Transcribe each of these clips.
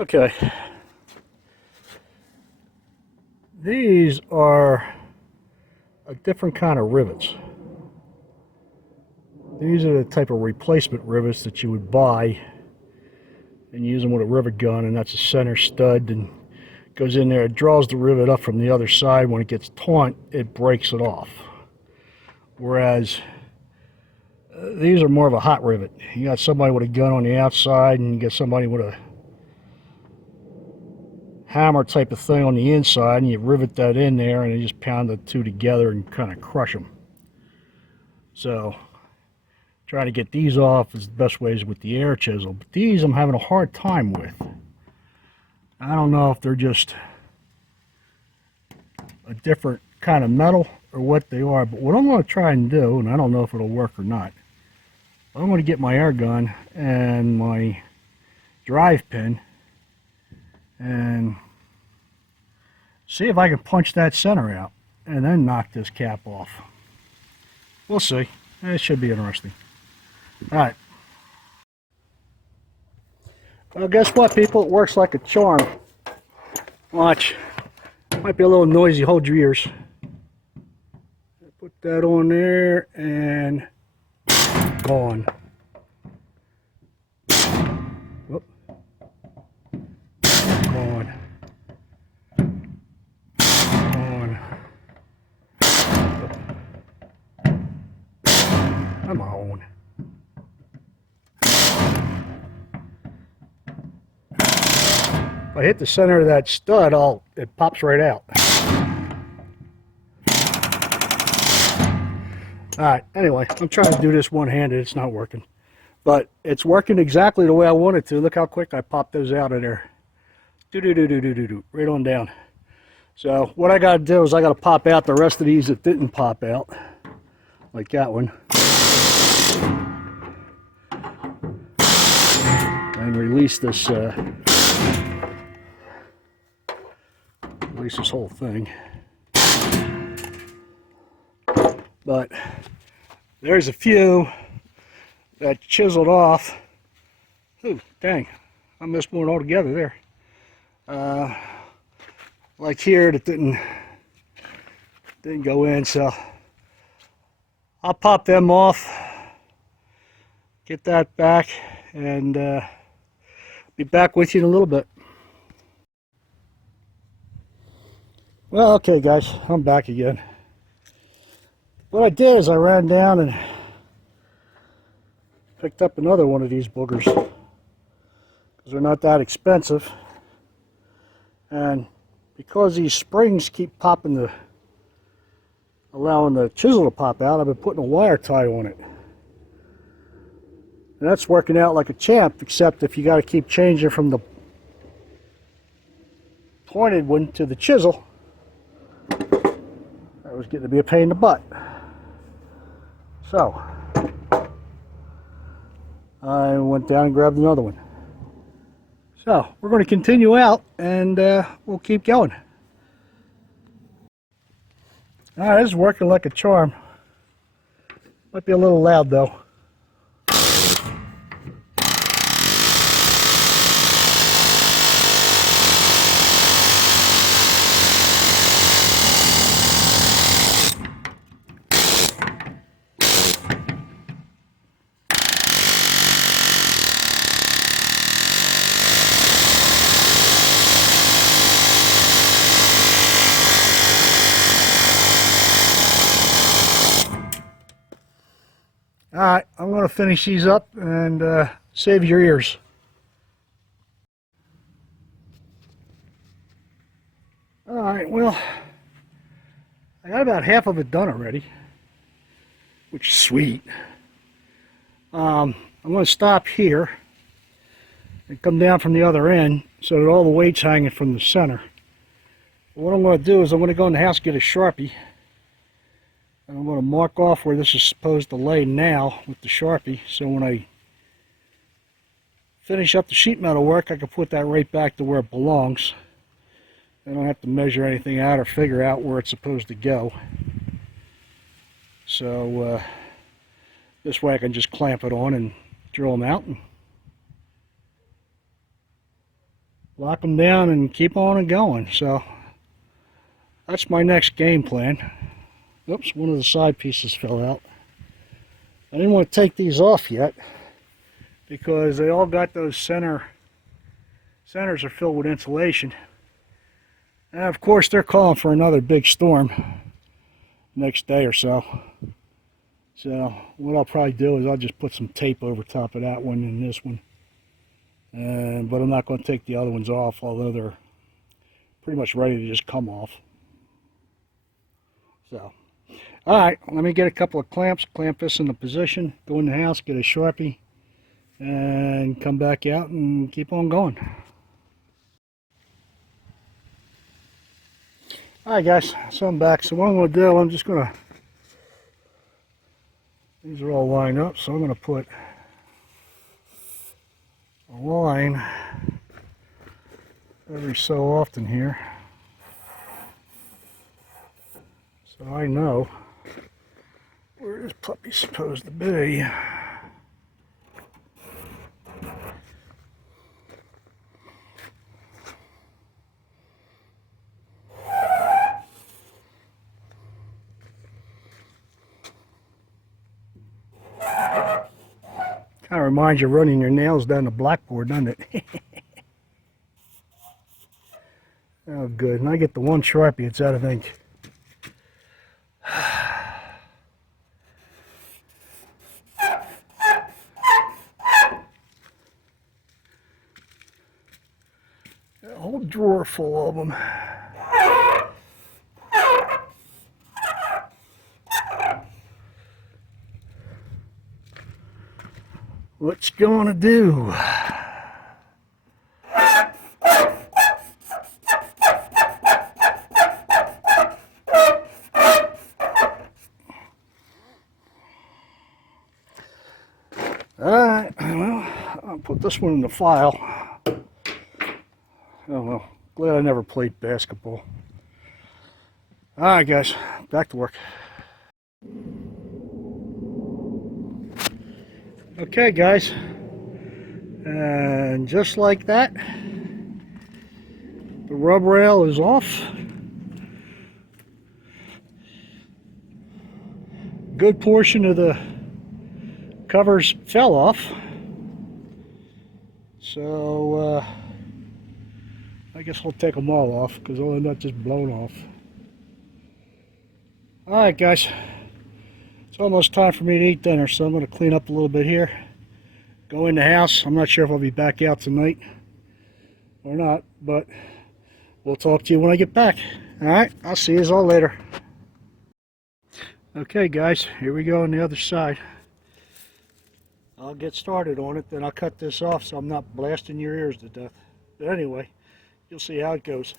Okay, these are a different kind of rivets. These are the type of replacement rivets that you would buy and use them with a rivet gun, and that's a center stud and goes in there. It draws the rivet up from the other side. When it gets taut, it breaks it off. Whereas these are more of a hot rivet. You got somebody with a gun on the outside, and you got somebody with a hammer type of thing on the inside, and you rivet that in there, and you just pound the two together and kind of crush them. So trying to get these off is the best ways with the air chisel, but these I'm having a hard time with. I don't know if they're just a different kind of metal or what they are, but what I'm going to try and do, and I don't know if it'll work or not, I'm going to get my air gun and my drive pin and see if I can punch that center out and then knock this cap off. We'll see. It should be interesting. Alright. Well, guess what, people? It works like a charm. Watch. Might be a little noisy. Hold your ears. Put that on there and gone. Whoop. Gone. Gone. Come on. If I hit the center of that stud, it pops right out. Alright, anyway, I'm trying to do this one-handed. It's not working. But it's working exactly the way I want it to. Look how quick I popped those out of there. Do-do-do-do-do-do-do. Right on down. So what I got to do is I got to pop out the rest of these that didn't pop out. Like that one. And release this whole thing. But there's a few that chiseled off. Ooh, dang, I missed one altogether there. Like here that didn't go in, so I'll pop them off, get that back, and be back with you in a little bit. Well, okay guys, I'm back again. What I did is I ran down and picked up another one of these boogers because they're not that expensive, and because these springs keep popping allowing the chisel to pop out, I've been putting a wire tie on it. And that's working out like a champ, except if you got to keep changing from the pointed one to the chisel, that was getting to be a pain in the butt. So I went down and grabbed another one. So we're going to continue out, and we'll keep going. Alright, this is working like a charm. Might be a little loud though. Alright, I'm going to finish these up and save your ears. Alright, well, I got about half of it done already, which is sweet. I'm going to stop here and come down from the other end so that all the weight's hanging from the center. What I'm going to do is I'm going to go in the house and get a Sharpie. And I'm going to mark off where this is supposed to lay now with the Sharpie, so when I finish up the sheet metal work, I can put that right back to where it belongs. I don't have to measure anything out or figure out where it's supposed to go. So this way I can just clamp it on and drill them out and lock them down and keep on and going. So that's my next game plan. Oops, one of the side pieces fell out. I didn't want to take these off yet because they all got those centers are filled with insulation. And of course they're calling for another big storm next day or so. So what I'll probably do is I'll just put some tape over top of that one and this one. But I'm not going to take the other ones off, although they're pretty much ready to just come off. So, alright, let me get a couple of clamps, clamp this into position, go in the house, get a Sharpie, and come back out and keep on going. Alright guys, so I'm back. So what I'm going to do, I'm just going to, these are all lined up, so I'm going to put a line every so often here. So I know where this puppy's supposed to be. Kind of reminds you of running your nails down the blackboard, doesn't it? Oh, good. And I get the one Sharpie, it's out of ink. A whole drawer full of them. What's gonna do? Alright, well, I'll put this one in the file. Oh well, glad I never played basketball. Alright guys, back to work. Okay guys, and just like that, the rub rail is off. Good portion of the covers fell off. So I guess I'll take them all off because they're not just blown off. Alright guys, it's almost time for me to eat dinner, so I'm going to clean up a little bit here. Go in the house. I'm not sure if I'll be back out tonight or not, but we'll talk to you when I get back. Alright, I'll see you all later. Okay guys, here we go on the other side. I'll get started on it, then I'll cut this off so I'm not blasting your ears to death. But anyway, you'll see how it goes.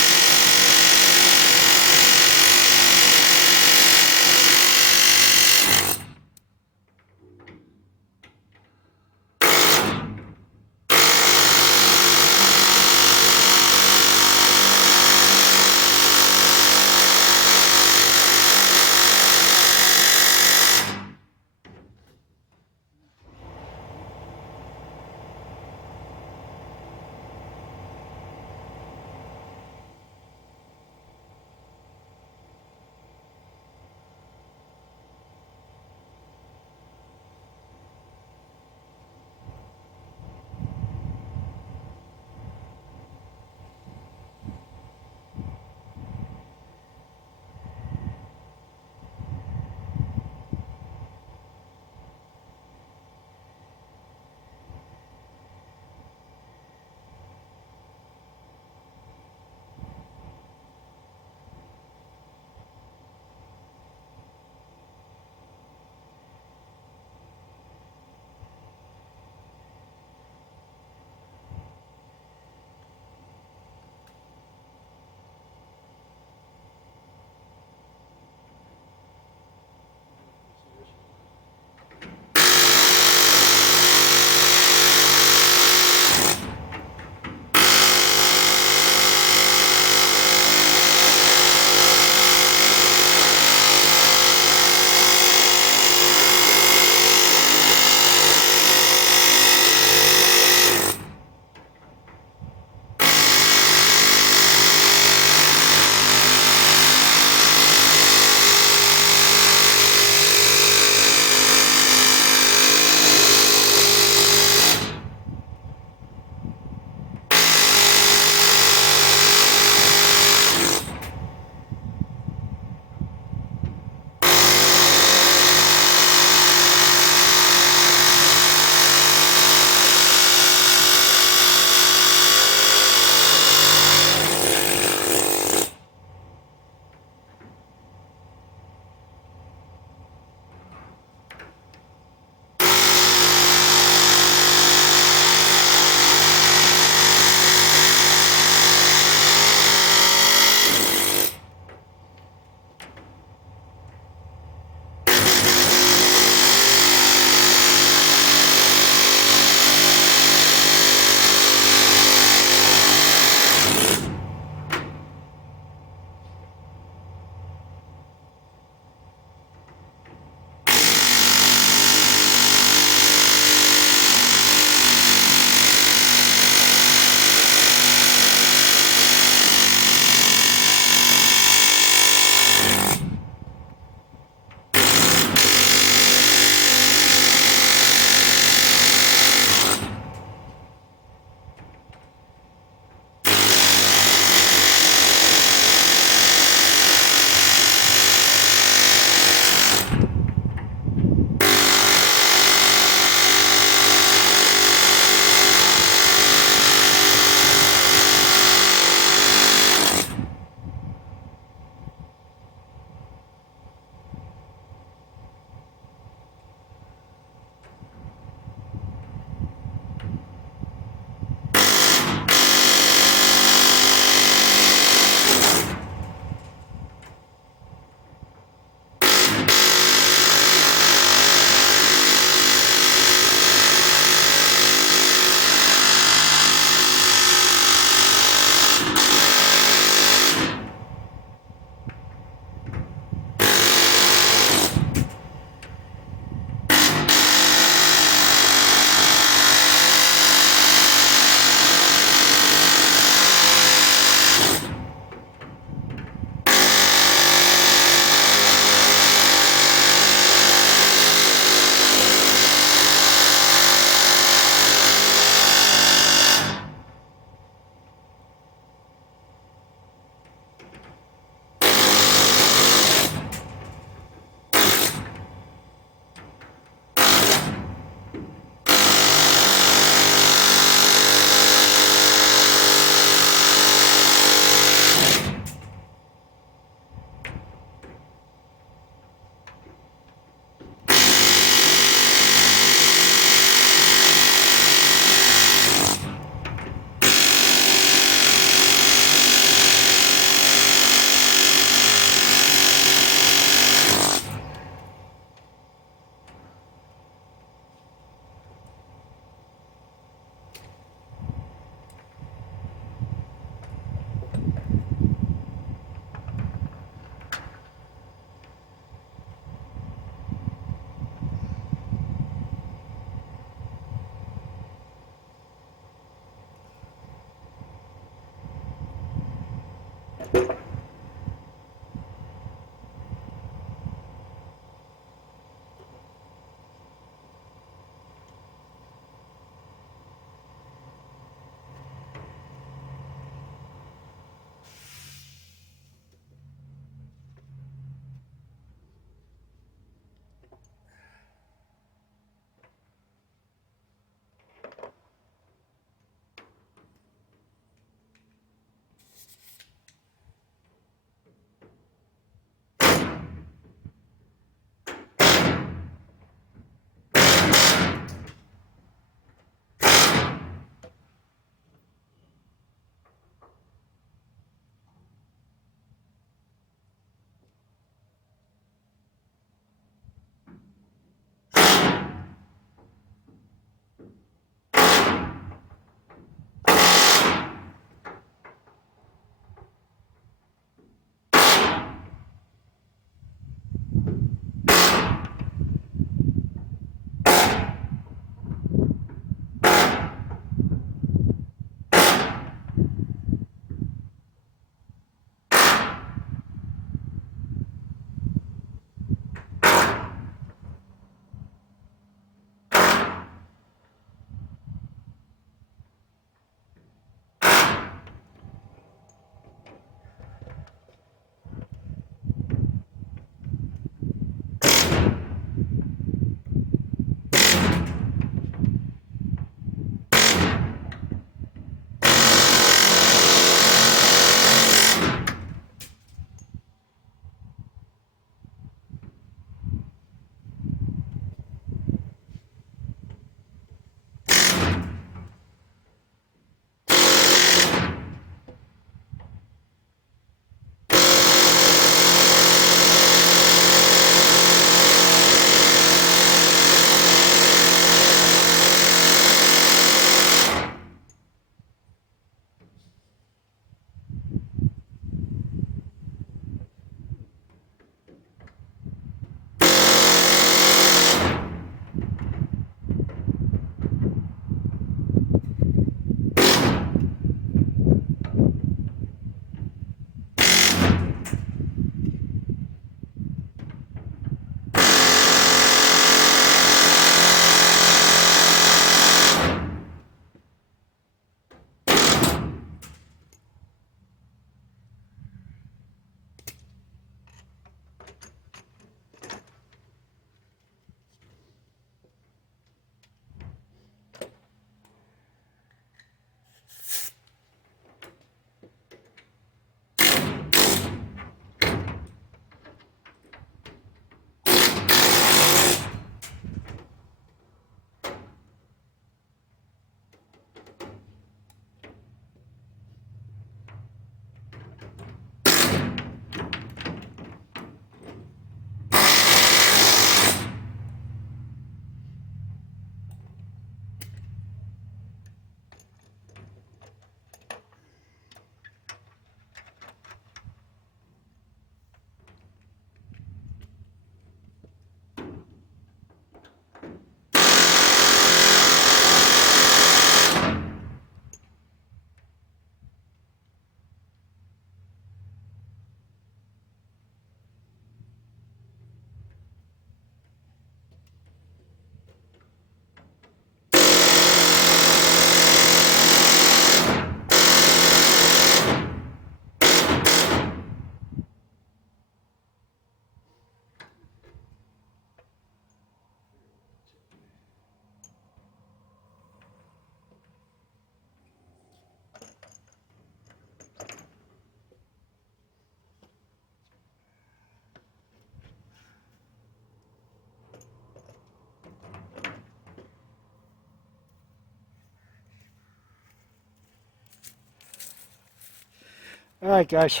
All right, guys.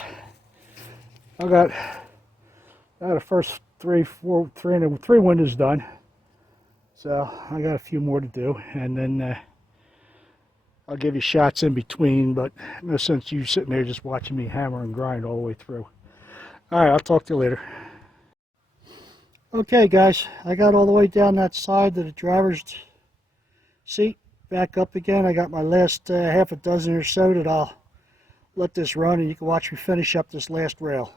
I got the first three windows done. So I got a few more to do, and then I'll give you shots in between, but no sense you sitting there just watching me hammer and grind all the way through. All right, I'll talk to you later. Okay, guys, I got all the way down that side to the driver's seat, back up again. I got my last half a dozen or so that I'll let this run, and you can watch me finish up this last rail.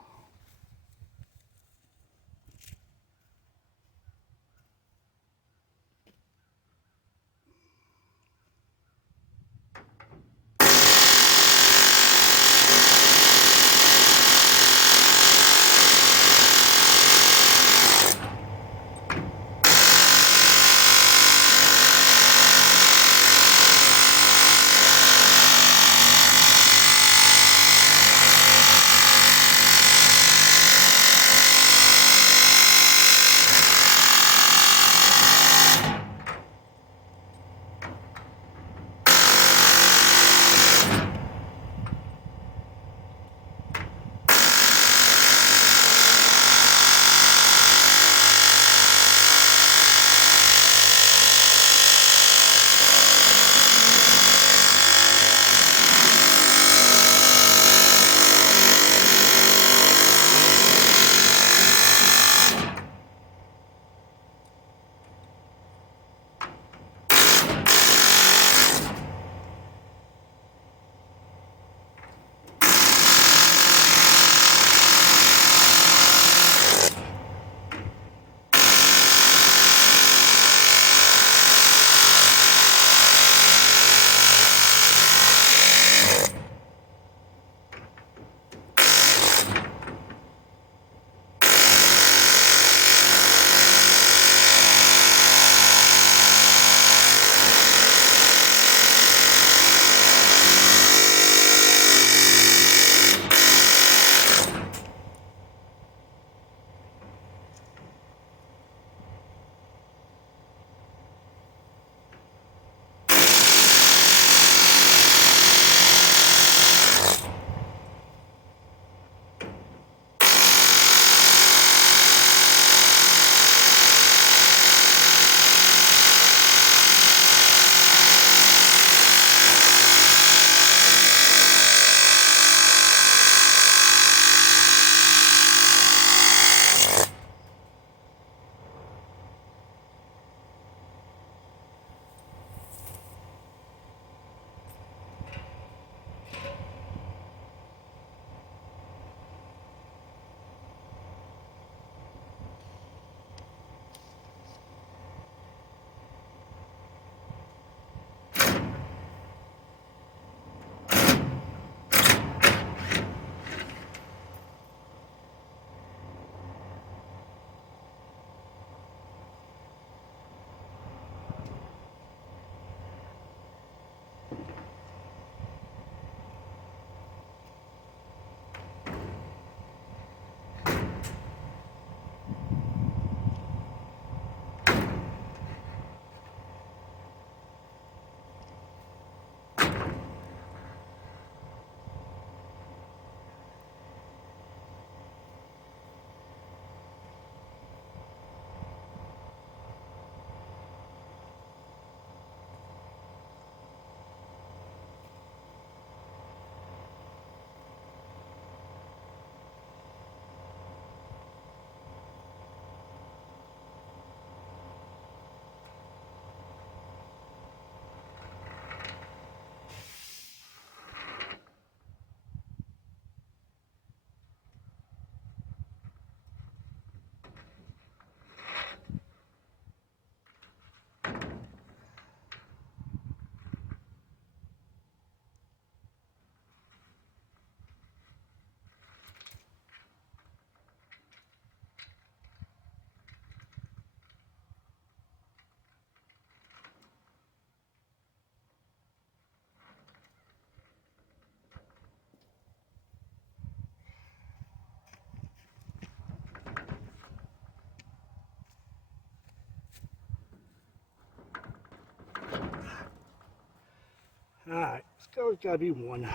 All right, let's go. It's got to be one.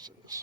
boxes.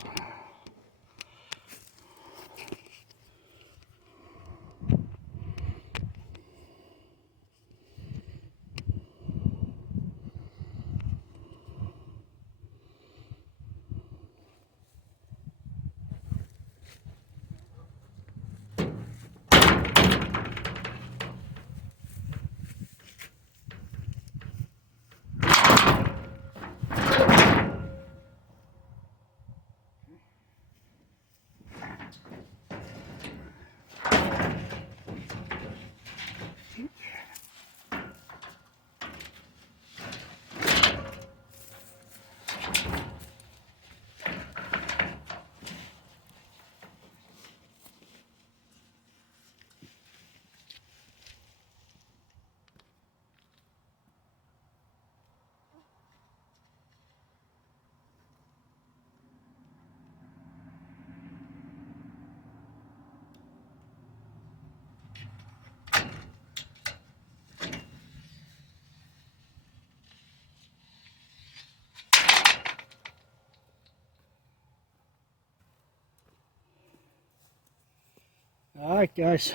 Alright guys,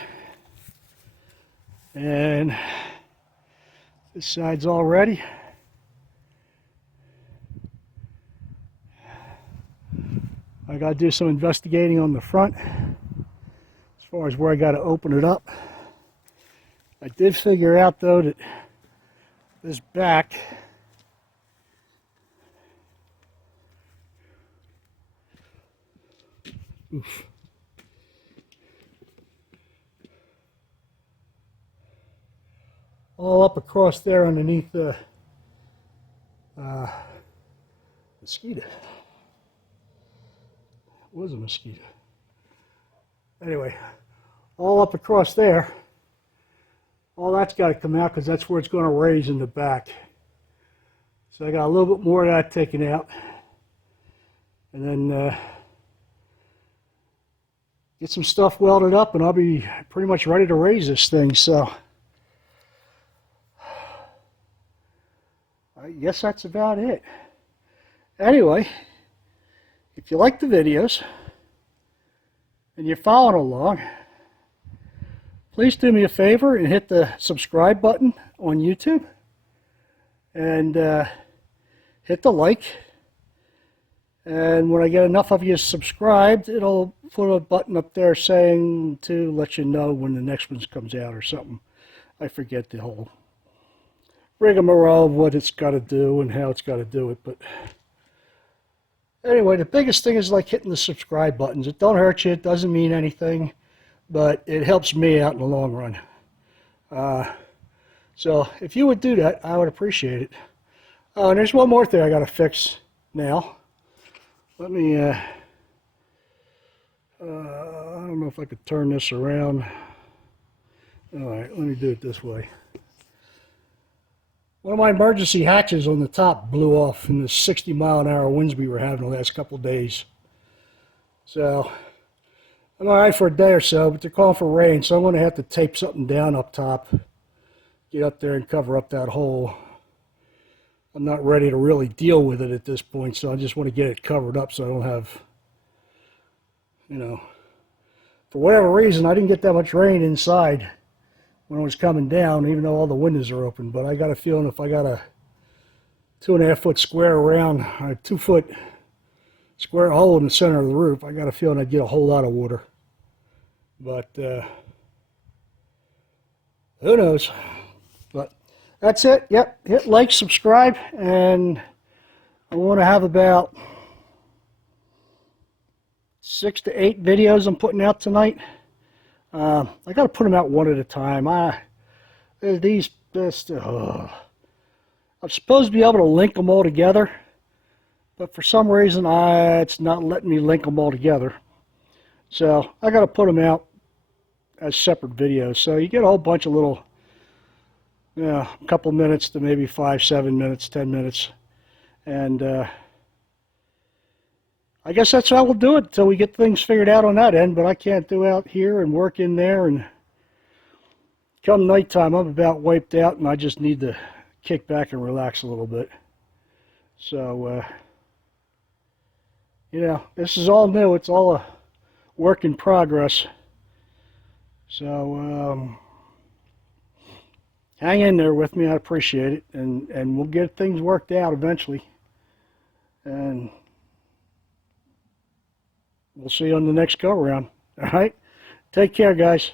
and this side's all ready. I got to do some investigating on the front as far as where I got to open it up. I did figure out though that this back all up across there underneath the mosquito. It was a mosquito. Anyway, all up across there, all that's got to come out because that's where it's going to raise in the back. So I got a little bit more of that taken out. And then get some stuff welded up and I'll be pretty much ready to raise this thing. So I guess that's about it. Anyway, if you like the videos and you're following along, please do me a favor and hit the subscribe button on YouTube and hit the like. And when I get enough of you subscribed, it'll put a button up there saying to let you know when the next one comes out or something. I forget the whole rigmarole of what it's got to do and how it's got to do it. But anyway, the biggest thing is like hitting the subscribe buttons. It don't hurt you. It doesn't mean anything, but it helps me out in the long run. So if you would do that, I would appreciate it. Oh, and there's one more thing I got to fix now. Let me, I don't know if I could turn this around. All right, let me do it this way. One of my emergency hatches on the top blew off in the 60-mile-an-hour winds we were having the last couple of days. So I'm all right for a day or so, but they're calling for rain, so I'm going to have to tape something down up top, get up there and cover up that hole. I'm not ready to really deal with it at this point, so I just want to get it covered up so I don't have, you know, for whatever reason, I didn't get that much rain inside when it was coming down, even though all the windows are open. But I got a feeling if I got a 2.5 foot square around, a 2 foot square hole in the center of the roof, I got a feeling I'd get a whole lot of water. But who knows? But that's it. Yep, hit like, subscribe, and I want to have about 6 to 8 videos I'm putting out tonight. I got to put them out one at a time. I'm supposed to be able to link them all together, but for some reason it's not letting me link them all together. So I got to put them out as separate videos. So you get a whole bunch of little, a couple minutes to maybe 5, 7 minutes, 10 minutes, and I guess that's how we'll do it until we get things figured out on that end. But I can't do out here and work in there, and come nighttime I'm about wiped out and I just need to kick back and relax a little bit. So you know, this is all new. It's all a work in progress. So hang in there with me. I appreciate it, and we'll get things worked out eventually. And we'll see you on the next go around. All right, take care, guys.